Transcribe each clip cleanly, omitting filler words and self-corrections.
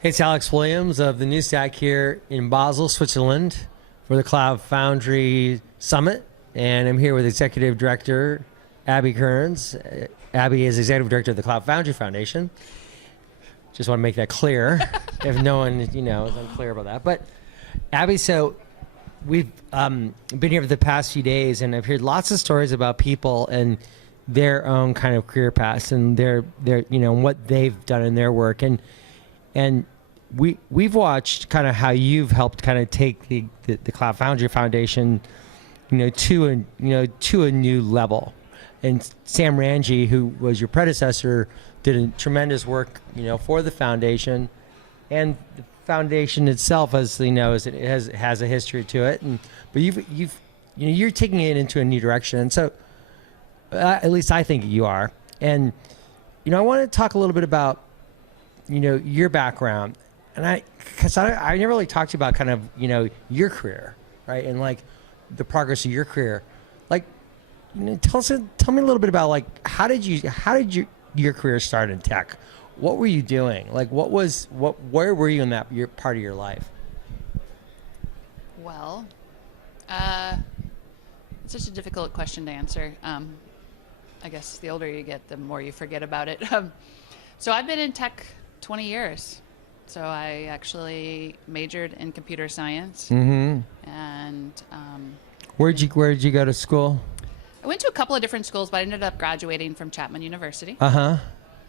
Hey, it's Alex Williams of the New Stack here in Basel, Switzerland for the Cloud Foundry Summit. And I'm here with Executive Director Abby Kearns. Abby is Executive Director of the Cloud Foundry Foundation. Just want to make that clear if no one, is unclear about that. But Abby, so we've been here for the past few days, and I've heard lots of stories about people and their own kind of career paths and their what they've done in their work. And we've watched kind of how you've helped kind of take the Cloud Foundry Foundation, to a new level. And Sam Ranji, who was your predecessor, did a tremendous work, for the foundation, and the foundation itself, as it has a history to it. But you're taking it into a new direction. And so, at least I think you are. And I want to talk a little bit about your background, and because I never really talked to you about kind of your career, right, and like the progress of your career. Like, tell me a little bit about how did your career start in tech? What were you doing? Like, where were you in that part of your life? Well, it's such a difficult question to answer. I guess the older you get, the more you forget about it. So I've been in tech 20 years. So I actually majored in computer science. Mm-hmm. And where did you go to school? I went to a couple of different schools, but I ended up graduating from Chapman University.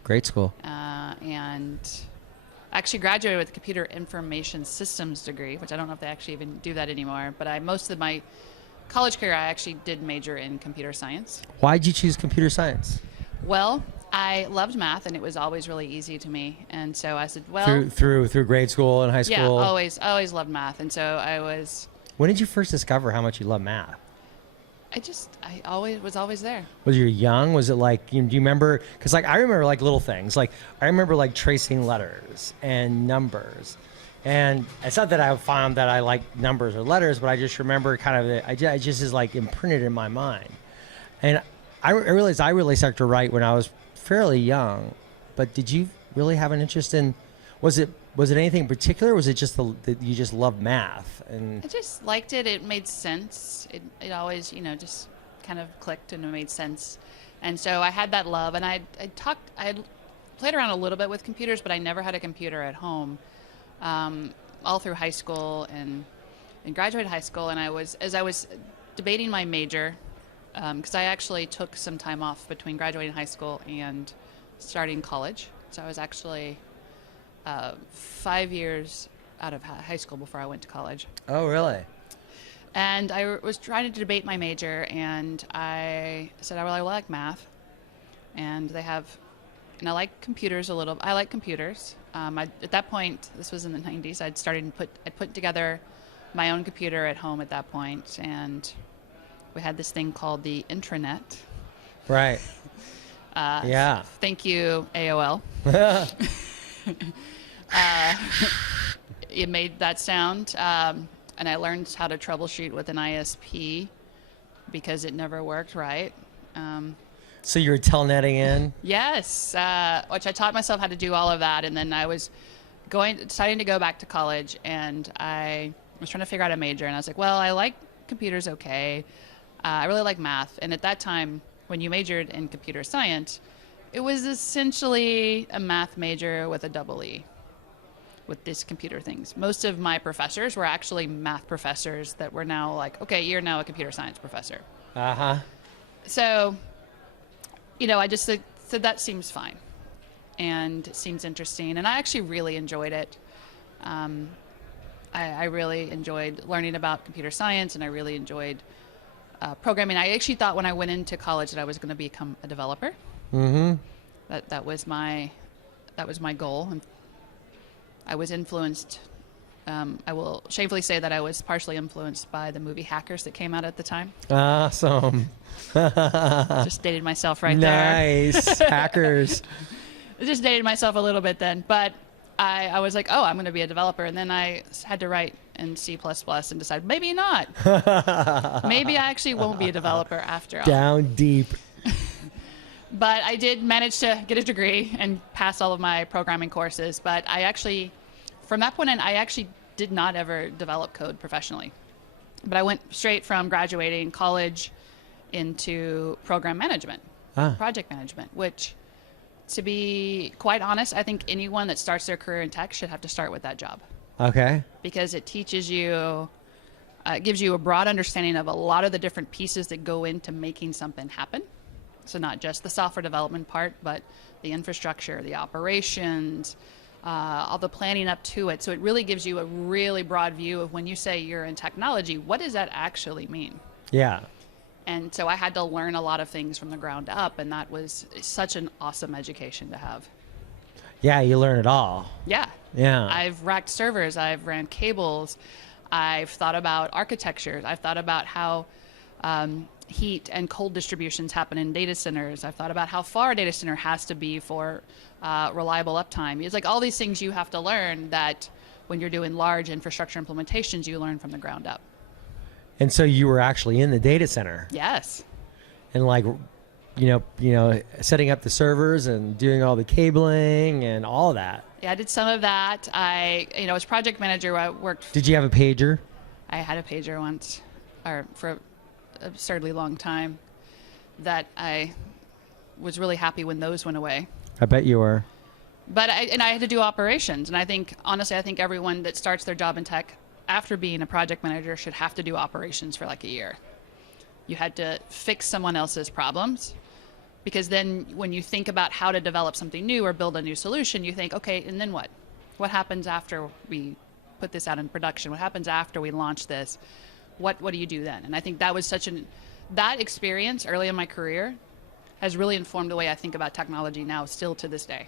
Great school. And I actually graduated with a computer information systems degree, which I don't know if they actually even do that anymore. But most of my college career, I actually did major in computer science. Why did you choose computer science? Well, I loved math, and it was always really easy to me. And so I said, well... Through grade school and high school? Yeah, always loved math. And so I was... When did you first discover how much you love math? I was always there. Was you young? Was it do you remember? Because I remember little things. I remember tracing letters and numbers. And it's not that I found that I like numbers or letters, but I just remember I just is imprinted in my mind. And I realized I really started to write when I was fairly young. But did you really have an interest in? Was it anything in particular? Or was it just that you just loved math? And I just liked it. It made sense. It always just kind of clicked and it made sense. And so I had that love, and I had played around a little bit with computers, but I never had a computer at home. All through high school and graduated high school, and as I was debating my major, because I actually took some time off between graduating high school and starting college. So I was actually 5 years out of high school before I went to college. Oh, really? And I was trying to debate my major, and I said I really like math, and I like computers a little. I like computers. At that point, this was in the 90s, I'd put together my own computer at home at that point, and we had this thing called the intranet. Right. Yeah. Thank you, AOL. It made that sound, and I learned how to troubleshoot with an ISP because it never worked right. So you were telnetting in? Yes, which I taught myself how to do all of that, and then I was deciding to go back to college, and I was trying to figure out a major, and I was like, well, I like computers okay. I really like math, and at that time, when you majored in computer science, it was essentially a math major with a double E, with these computer things. Most of my professors were actually math professors that were now like, okay, you're now a computer science professor. Uh-huh. So... I just said that seems fine, and it seems interesting, and I actually really enjoyed it. I really enjoyed learning about computer science, and I really enjoyed programming. I actually thought when I went into college that I was going to become a developer. Mm-hmm. That was my goal, and I was influenced. I will shamefully say that I was partially influenced by the movie Hackers that came out at the time. Awesome. Just dated myself right there. Nice. Hackers. I just dated myself a little bit then. But I was like, oh, I'm going to be a developer. And then I had to write in C++ and decided maybe not. Maybe I actually won't be a developer after all. Down deep. But I did manage to get a degree and pass all of my programming courses. But I actually from that point on, I actually did not ever develop code professionally. But I went straight from graduating college into program management, project management, which, to be quite honest, I think anyone that starts their career in tech should have to start with that job. Okay. Because it teaches you, it gives you a broad understanding of a lot of the different pieces that go into making something happen. So not just the software development part, but the infrastructure, the operations, all the planning up to it. So it really gives you a really broad view of when you say you're in technology, what does that actually mean? Yeah. And so I had to learn a lot of things from the ground up, and that was such an awesome education to have. Yeah, you learn it all. Yeah. Yeah. I've racked servers, I've ran cables, I've thought about architectures, I've thought about how heat and cold distributions happen in data centers. I've thought about how far a data center has to be for reliable uptime. It's like all these things you have to learn that when you're doing large infrastructure implementations, you learn from the ground up. And so you were actually in the data center. Yes. And like, setting up the servers and doing all the cabling and all of that. Yeah, I did some of that. As project manager, I worked. Did you have a pager? I had a pager once, or for an absurdly long time, that I was really happy when those went away. I bet you were. But I had to do operations, and I think everyone that starts their job in tech after being a project manager should have to do operations for like a year. You had to fix someone else's problems, because then when you think about how to develop something new or build a new solution, you think, okay, and then what? What happens after we put this out in production? What happens after we launch this? What do you do then? And I think that was that experience early in my career has really informed the way I think about technology now, still to this day.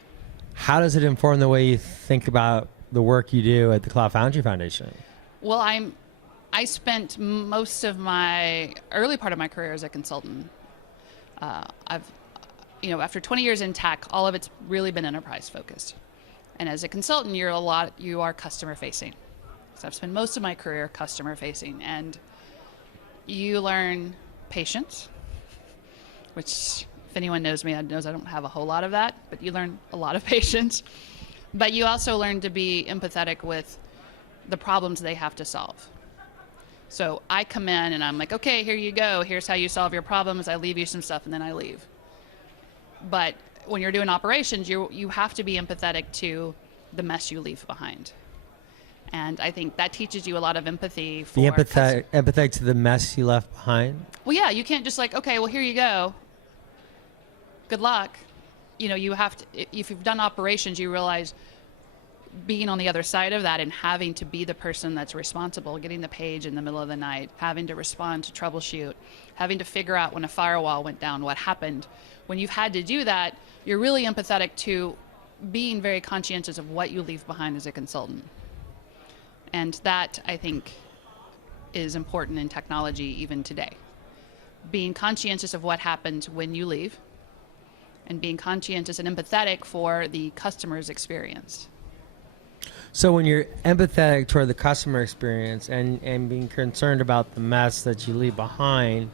How does it inform the way you think about the work you do at the Cloud Foundry Foundation? Well, I spent most of my early part of my career as a consultant. After 20 years in tech, all of it's really been enterprise focused. And as a consultant, you are customer facing. So I've spent most of my career customer facing, and you learn patience, which if anyone knows me, knows I don't have a whole lot of that, but you learn a lot of patience. But you also learn to be empathetic with the problems they have to solve. So I come in and I'm like, okay, here you go. Here's how you solve your problems. I leave you some stuff and then I leave. But when you're doing operations, you have to be empathetic to the mess you leave behind. And I think that teaches you a lot of empathy for... empathetic to the mess you left behind? Well, yeah, you can't just like, okay, well, here you go. Good luck. You have to, if you've done operations, you realize being on the other side of that and having to be the person that's responsible, getting the page in the middle of the night, having to respond to troubleshoot, having to figure out when a firewall went down, what happened. When you've had to do that, you're really empathetic to being very conscientious of what you leave behind as a consultant. And that, I think, is important in technology even today. Being conscientious of what happens when you leave, and being conscientious and empathetic for the customer's experience. So when you're empathetic toward the customer experience and being concerned about the mess that you leave behind,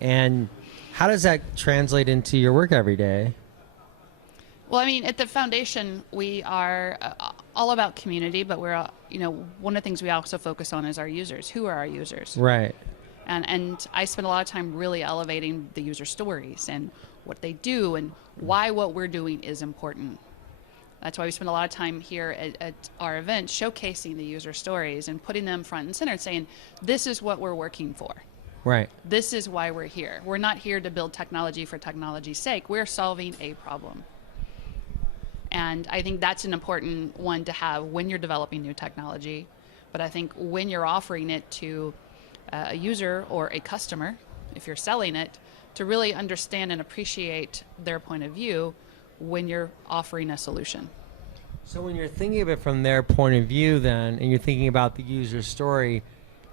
and how does that translate into your work every day? Well, I mean, at the foundation, we are all about community, but we're, one of the things we also focus on is our users. Who are our users? Right. And I spend a lot of time really elevating the user stories and what they do and why what we're doing is important. That's why we spend a lot of time here at our event showcasing the user stories and putting them front and center and saying, this is what we're working for. Right. This is why we're here. We're not here to build technology for technology's sake. We're solving a problem. And I think that's an important one to have when you're developing new technology. But I think when you're offering it to a user or a customer, if you're selling it, to really understand and appreciate their point of view when you're offering a solution. So when you're thinking of it from their point of view then, and you're thinking about the user story,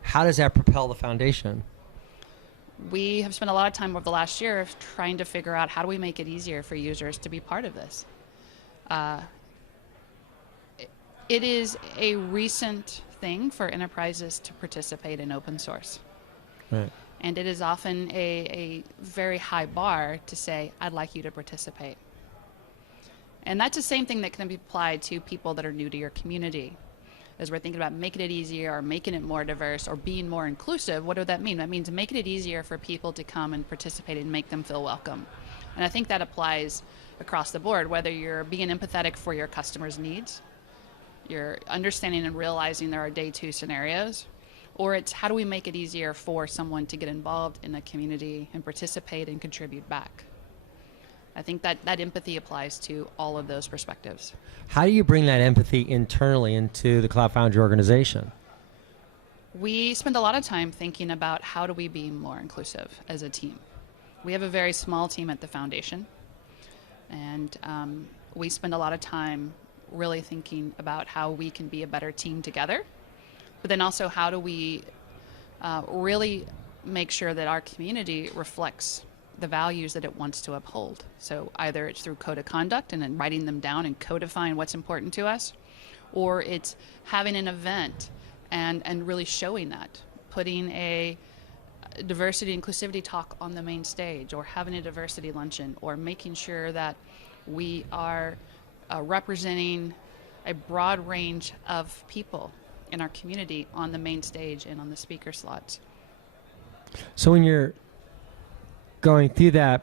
how does that propel the foundation? We have spent a lot of time over the last year trying to figure out how do we make it easier for users to be part of this. It is a recent thing for enterprises to participate in open source. Right. And it is often a very high bar to say, I'd like you to participate. And that's the same thing that can be applied to people that are new to your community. As we're thinking about making it easier or making it more diverse or being more inclusive, what does that mean? That means making it easier for people to come and participate and make them feel welcome. And I think that applies across the board, whether you're being empathetic for your customers' needs, you're understanding and realizing there are day two scenarios, or it's how do we make it easier for someone to get involved in a community and participate and contribute back. I think that empathy applies to all of those perspectives. How do you bring that empathy internally into the Cloud Foundry organization? We spend a lot of time thinking about how do we be more inclusive as a team. We have a very small team at the foundation, and we spend a lot of time really thinking about how we can be a better team together, but then also how do we really make sure that our community reflects the values that it wants to uphold. So either it's through code of conduct and then writing them down and codifying what's important to us, or it's having an event and really showing that, putting a diversity inclusivity talk on the main stage, or having a diversity luncheon, or making sure that we are representing a broad range of people in our community on the main stage and on the speaker slots. So when you're going through that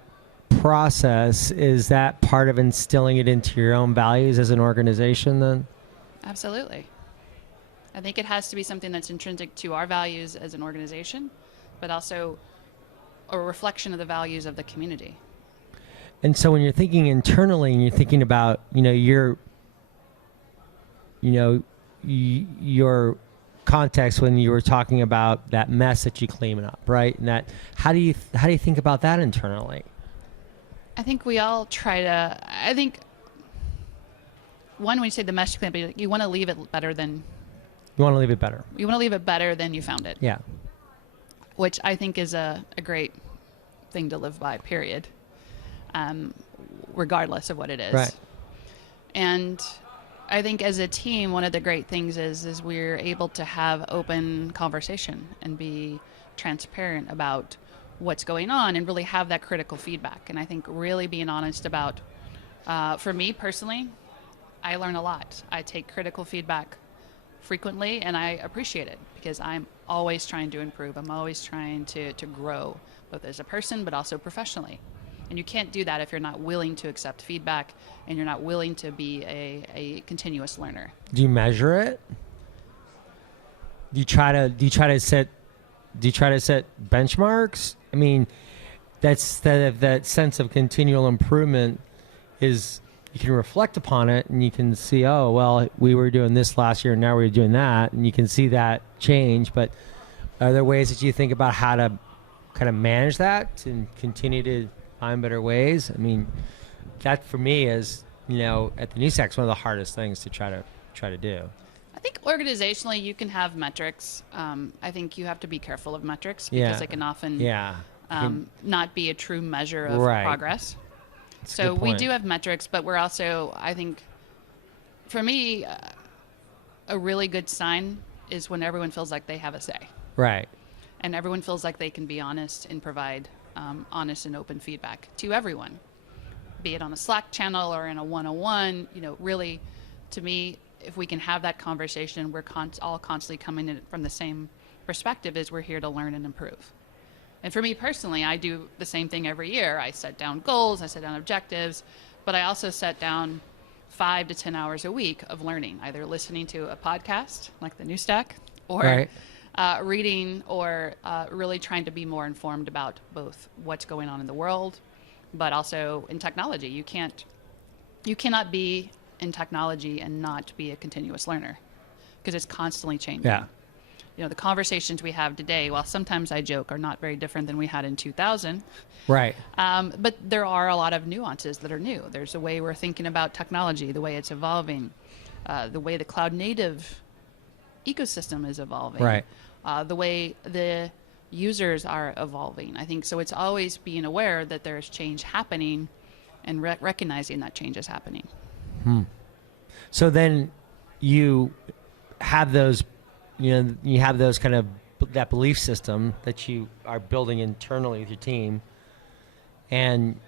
process, is that part of instilling it into your own values as an organization then? Absolutely. I think it has to be something that's intrinsic to our values as an organization, but also a reflection of the values of the community. And so when you're thinking internally and you're thinking about, your context when you were talking about that mess that you clean up, right? And that, how do you think about that internally? I think we all try to, when you say the mess clean up, you want to leave it better than... You want to leave it better. You want to leave it better than you found it. Yeah. Which I think is a great thing to live by, period. Regardless of what it is. Right. And I think as a team, one of the great things is we're able to have open conversation and be transparent about what's going on and really have that critical feedback. And I think really being honest about, for me personally, I learn a lot. I take critical feedback frequently, and I appreciate it because I'm always trying to improve. I'm always trying to grow, both as a person but also professionally. And you can't do that if you're not willing to accept feedback and you're not willing to be a continuous learner. Do you measure it? Do you try to set benchmarks? I mean, that sense of continual improvement is, you can reflect upon it and you can see, oh, well, we were doing this last year and now we're doing that, and you can see that change. But are there ways that you think about how to kind of manage that and continue to find better ways? I mean, that for me is, at the NESAC, one of the hardest things to try to do. I think organizationally you can have metrics. I think you have to be careful of metrics because they can often not be a true measure of progress. That's so we do have metrics, but we're also, I think, for me, a really good sign is when everyone feels like they have a say. Right. And everyone feels like they can be honest and provide honest and open feedback to everyone, be it on a Slack channel or in a one-on-one. Really, to me, if we can have that conversation, we're all constantly coming in from the same perspective as we're here to learn and improve. And for me personally, I do the same thing every year. I set down goals, I set down objectives, but I also set down 5 to 10 hours a week of learning, either listening to a podcast like the New Stack or reading or really trying to be more informed about both what's going on in the world, but also in technology. You cannot be in technology and not be a continuous learner because it's constantly changing. Yeah. The conversations we have today, while sometimes I joke, are not very different than we had in 2000. Right. But there are a lot of nuances that are new. There's a way we're thinking about technology, the way it's evolving, the way the cloud native ecosystem is evolving, right. The way the users are evolving. I think so. It's always being aware that there's change happening and recognizing that change is happening. So then you have those, you have those kind of that belief system that you are building internally with your team, and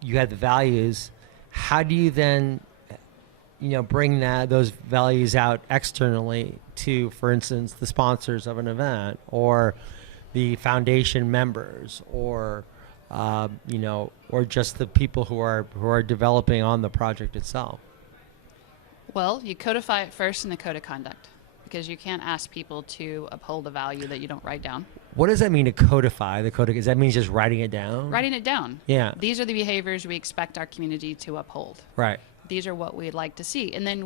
you have the values. how do you then, bring those values out externally to, for instance, the sponsors of an event or the foundation members or, or just the people who are developing on the project itself? Well, you codify it first in the code of conduct because you can't ask people to uphold a value that you don't write down. What does that mean to codify the code? Does that mean just writing it down? Writing it down. Yeah. These are the behaviors we expect our community to uphold. Right. These are what we'd like to see. And then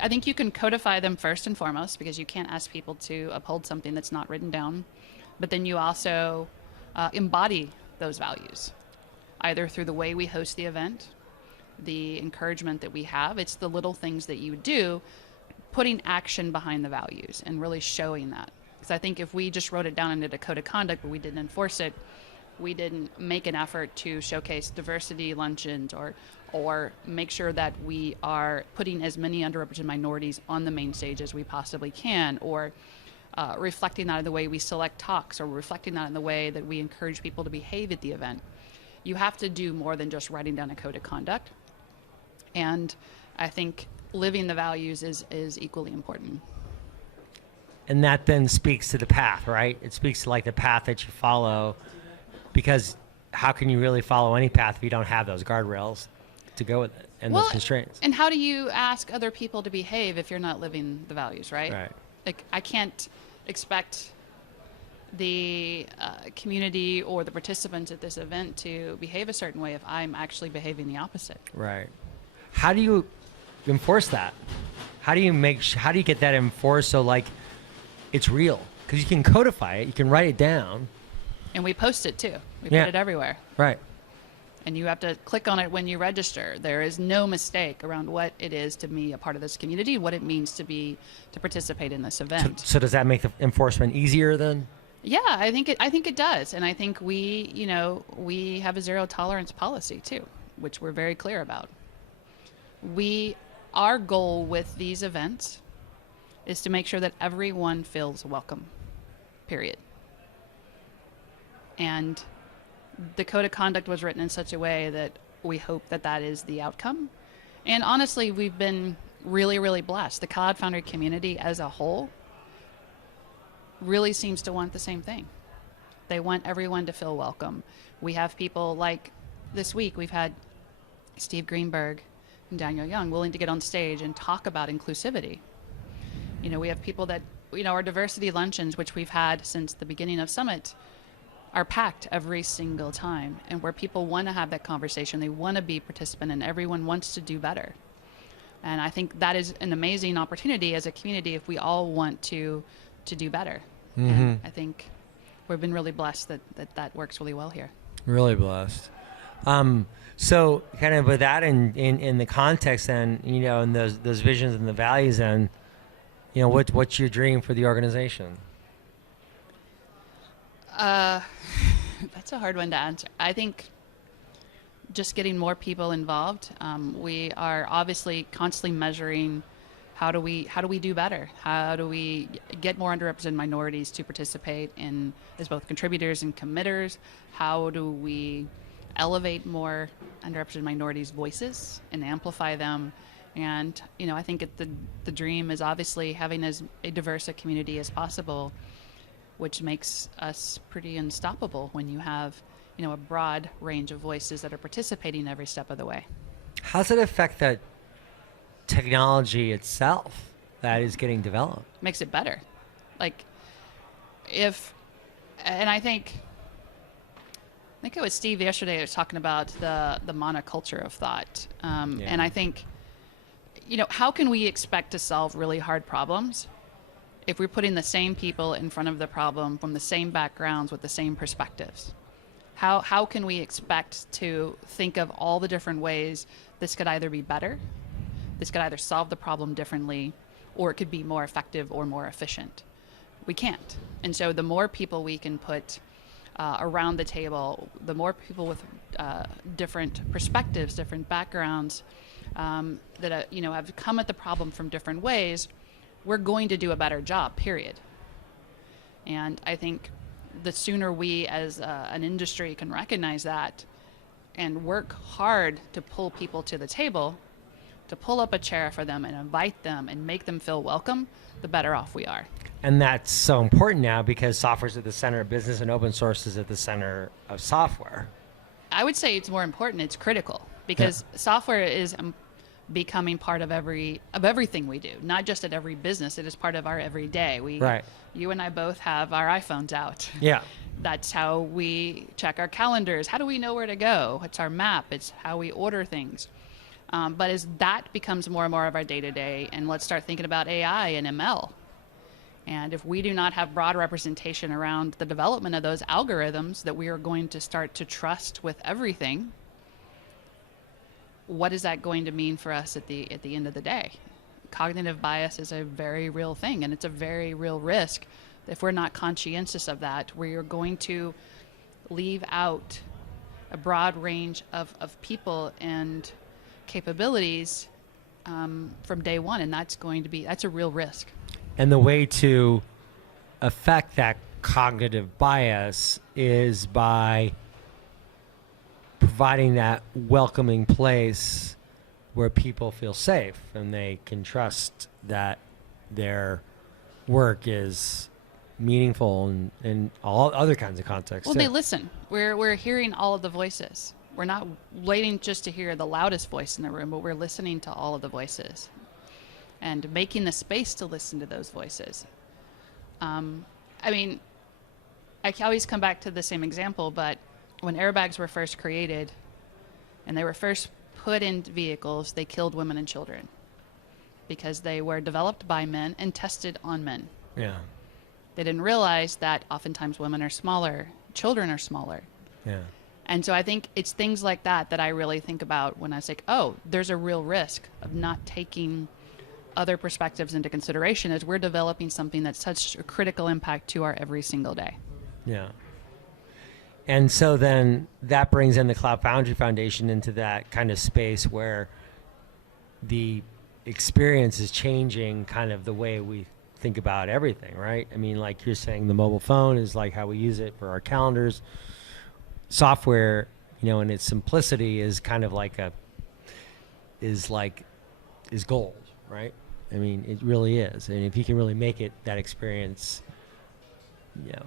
I think you can codify them first and foremost because you can't ask people to uphold something that's not written down. But then you also embody those values, either through the way we host the event, the encouragement that we have. It's the little things that you do, putting action behind the values and really showing that. Because I think if we just wrote it down and did a code of conduct, but we didn't enforce it, we didn't make an effort to showcase diversity luncheons or make sure that we are putting as many underrepresented minorities on the main stage as we possibly can, or reflecting that in the way we select talks, or reflecting that in the way that we encourage people to behave at the event. You have to do more than just writing down a code of conduct. And I think living the values is equally important. And that then speaks to the path, right? It speaks to like the path that you follow, because how can you really follow any path if you don't have those guardrails to go with it and those constraints? And how do you ask other people to behave if you're not living the values, right? Right. Like, I can't expect the community or the participants at this event to behave a certain way if I'm actually behaving the opposite. Right. How do you enforce that? How do you get that enforced so like it's real? Because you can codify it, you can write it down. And we post it too. We Yeah. put it everywhere. Right. And you have to click on it when you register. There is no mistake around what it is to be a part of this community, what it means to participate in this event. So does that make the enforcement easier then? Yeah, I think it does. And I think we have a zero tolerance policy too, which we're very clear about. Our goal with these events is to make sure that everyone feels welcome, period. And the code of conduct was written in such a way that we hope that that is the outcome. And honestly, we've been really, really blessed. The Cloud Foundry community as a whole really seems to want the same thing. They want everyone to feel welcome. We have people like this week, we've had Steve Greenberg and Daniel Young willing to get on stage and talk about inclusivity. We have people that, our diversity luncheons, which we've had since the beginning of Summit, are packed every single time, and where people want to have that conversation, they want to be participant, and everyone wants to do better. And I think that is an amazing opportunity as a community if we all want to do better. Mm-hmm. And I think we've been really blessed that works really well here. Really blessed. So kind of with that in the context then, and those visions and the values then, what's your dream for the organization? That's a hard one to answer. I think just getting more people involved. We are obviously constantly measuring how do we do better? How do we get more underrepresented minorities to participate in as both contributors and committers? How do we elevate more underrepresented minorities' voices and amplify them? And I think the dream is obviously having as a diverse a community as possible, which makes us pretty unstoppable when you have, a broad range of voices that are participating every step of the way. How does it affect the technology itself that is getting developed? Makes it better. I think it was Steve yesterday that was talking about the monoculture of thought. And I think, how can we expect to solve really hard problems if we're putting the same people in front of the problem from the same backgrounds with the same perspectives? How can we expect to think of all the different ways this could either be better, this could either solve the problem differently, or it could be more effective or more efficient? We can't. And so the more people we can put around the table, the more people with different perspectives, different backgrounds that have come at the problem from different ways, we're going to do a better job, period. And I think the sooner we as an industry can recognize that, and work hard to pull people to the table, to pull up a chair for them and invite them and make them feel welcome, the better off we are. And that's so important now because software is at the center of business and open source is at the center of software. I would say it's more important. It's critical because software is becoming part of everything we do, not just at every business. It is part of our everyday. You and I both have our iPhones out. Yeah. That's how we check our calendars. How do we know where to go? It's our map. It's how we order things. But as that becomes more and more of our day-to-day, and let's start thinking about AI and ML. And if we do not have broad representation around the development of those algorithms that we are going to start to trust with everything, what is that going to mean for us at the end of the day? Cognitive bias is a very real thing, and it's a very real risk. If we're not conscientious of that, we are going to leave out a broad range of people and capabilities from day one, and that's a real risk. And the way to affect that cognitive bias is by providing that welcoming place where people feel safe and they can trust that their work is meaningful and all other kinds of contexts. Well, they listen. We're hearing all of the voices. We're not waiting just to hear the loudest voice in the room, but we're listening to all of the voices and making the space to listen to those voices. I mean, I always come back to the same example, but when airbags were first created and they were first put in vehicles, they killed women and children because they were developed by men and tested on men. Yeah. They didn't realize that oftentimes women are smaller, children are smaller. Yeah. And so I think it's things like that I really think about when I say, oh, there's a real risk of not taking other perspectives into consideration as we're developing something that's such a critical impact to our every single day. Yeah. And so then that brings in the Cloud Foundry Foundation into that kind of space where the experience is changing kind of the way we think about everything, right? I mean, like you're saying, the mobile phone is like how we use it for our calendars. Software, in its simplicity is kind of like is gold, right? I mean, it really is. And if you can really make it, that experience,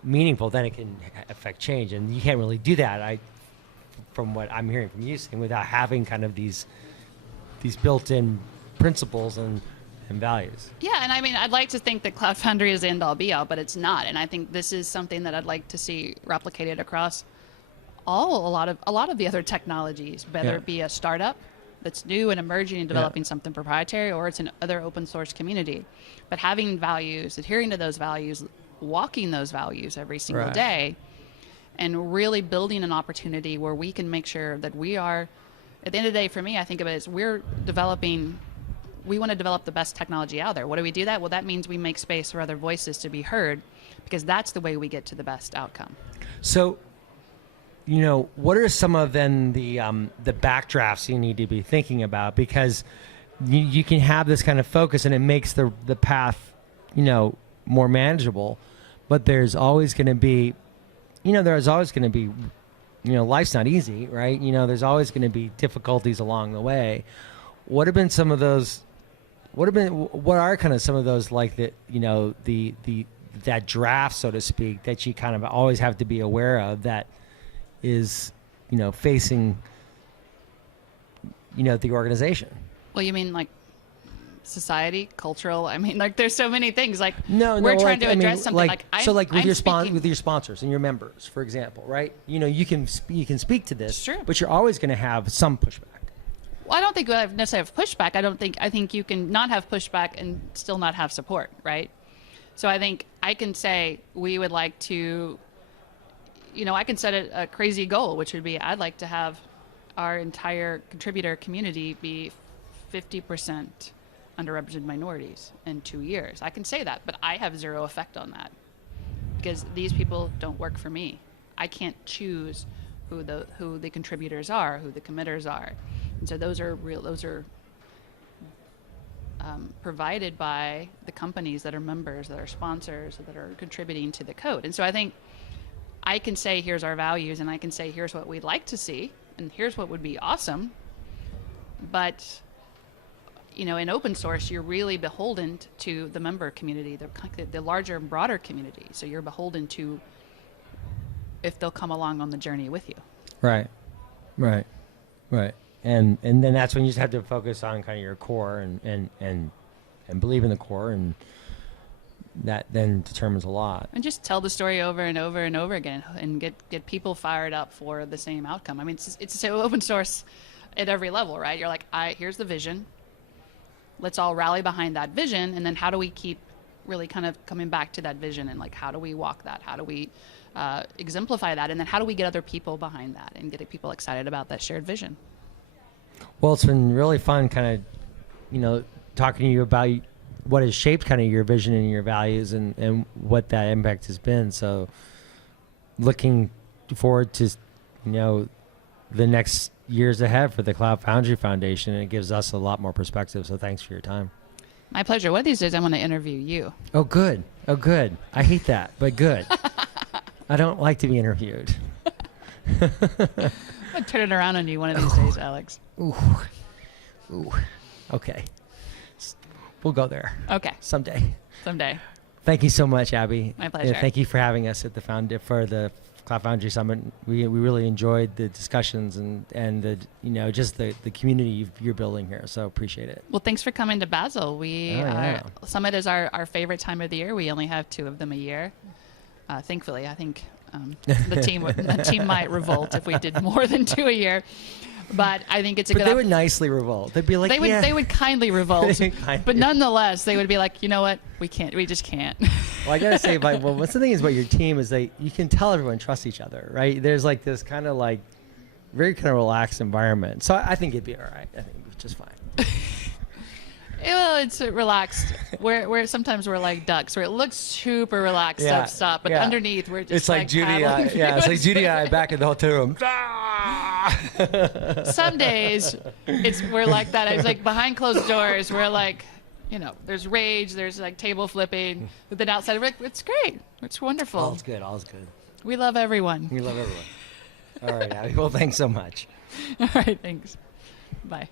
meaningful, then it can affect change. And you can't really do that, from what I'm hearing from you saying, without having kind of these built-in principles and values. Yeah, and I mean, I'd like to think that Cloud Foundry is the end-all be-all, but it's not. And I think this is something that I'd like to see replicated across a lot of the other technologies, whether it be a startup that's new and emerging and developing something proprietary, or it's an other open source community. But having values, adhering to those values, walking those values every single day, and really building an opportunity where we can make sure that we are, at the end of the day, for me, I think of it as we want to develop the best technology out there. What do we do that? Well, that means we make space for other voices to be heard, because that's the way we get to the best outcome. So, what are some of then the backdrafts you need to be thinking about? Because you can have this kind of focus and it makes the path, more manageable, but there's always going to be, life's not easy, right? There's always going to be difficulties along the way. What have been some of those? What are kind of some of those, like that draft, so to speak, that you kind of always have to be aware of that is, facing, the organization? Well, you mean like society, cultural? I mean, like there's so many things. Like we're trying to address something. With your sponsors and your members, for example, right? You can speak to this, sure, but you're always going to have some pushback. Well, I don't think I necessarily have pushback. I think you can not have pushback and still not have support, right? So I think I can say we would like to, I can set a crazy goal, which would be I'd like to have our entire contributor community be 50% underrepresented minorities in 2 years. I can say that, but I have zero effect on that because these people don't work for me. I can't choose who the contributors are, who the committers are. And so those are provided by the companies that are members, that are sponsors, that are contributing to the code. And so I think I can say, here's our values, and I can say, here's what we'd like to see. and here's what would be awesome. But, in open source, you're really beholden to the member community, the larger and broader community. So you're beholden to if they'll come along on the journey with you. Right. And then that's when you just have to focus on kind of your core and believe in the core, and that then determines a lot. And just tell the story over and over and over again, and get people fired up for the same outcome. I mean, it's so open source at every level, right? You're like, here's the vision. Let's all rally behind that vision, and then how do we keep really kind of coming back to that vision, and like, how do we walk that? How do we exemplify that? And then how do we get other people behind that and get people excited about that shared vision? Well, it's been really fun kind of, talking to you about what has shaped kind of your vision and your values and what that impact has been. So looking forward to, the next years ahead for the Cloud Foundry Foundation, and it gives us a lot more perspective. So thanks for your time. My pleasure. One of these days I want to interview you. Oh, good. I hate that, but good. I don't like to be interviewed. I'm going to turn it around on you one of these days, Alex. Ooh. Okay. We'll go there. Okay. Someday. Thank you so much, Abby. My pleasure. And thank you for having us at the Cloud Foundry Summit. We really enjoyed the discussions and the just the community you're building here. So appreciate it. Well, thanks for coming to Basel. Summit is our favorite time of the year. We only have 2 of them a year. Thankfully, I think the team might revolt if we did more than 2 a year. But I think it's a good. But they would nicely revolt. They'd be like, they would kindly revolt. But nonetheless, they would be like, you know what? We just can't. Well, I gotta say, what's the thing is about your team is you can tell everyone trusts each other, right? There's like this kind of like very kind of relaxed environment. So I think it'd be all right. I think it's just fine. Well, it's relaxed. Where sometimes we're like ducks, where it looks super relaxed up top, but underneath we're just it's like Judy. It's like Judy and I back in the hotel room. Some days we're like that. It's like behind closed doors. We're like, there's rage, there's like table flipping, but then outside we're like, it's great, it's wonderful. All's good. We love everyone. All right, Abby. Well, thanks so much. All right, thanks. Bye.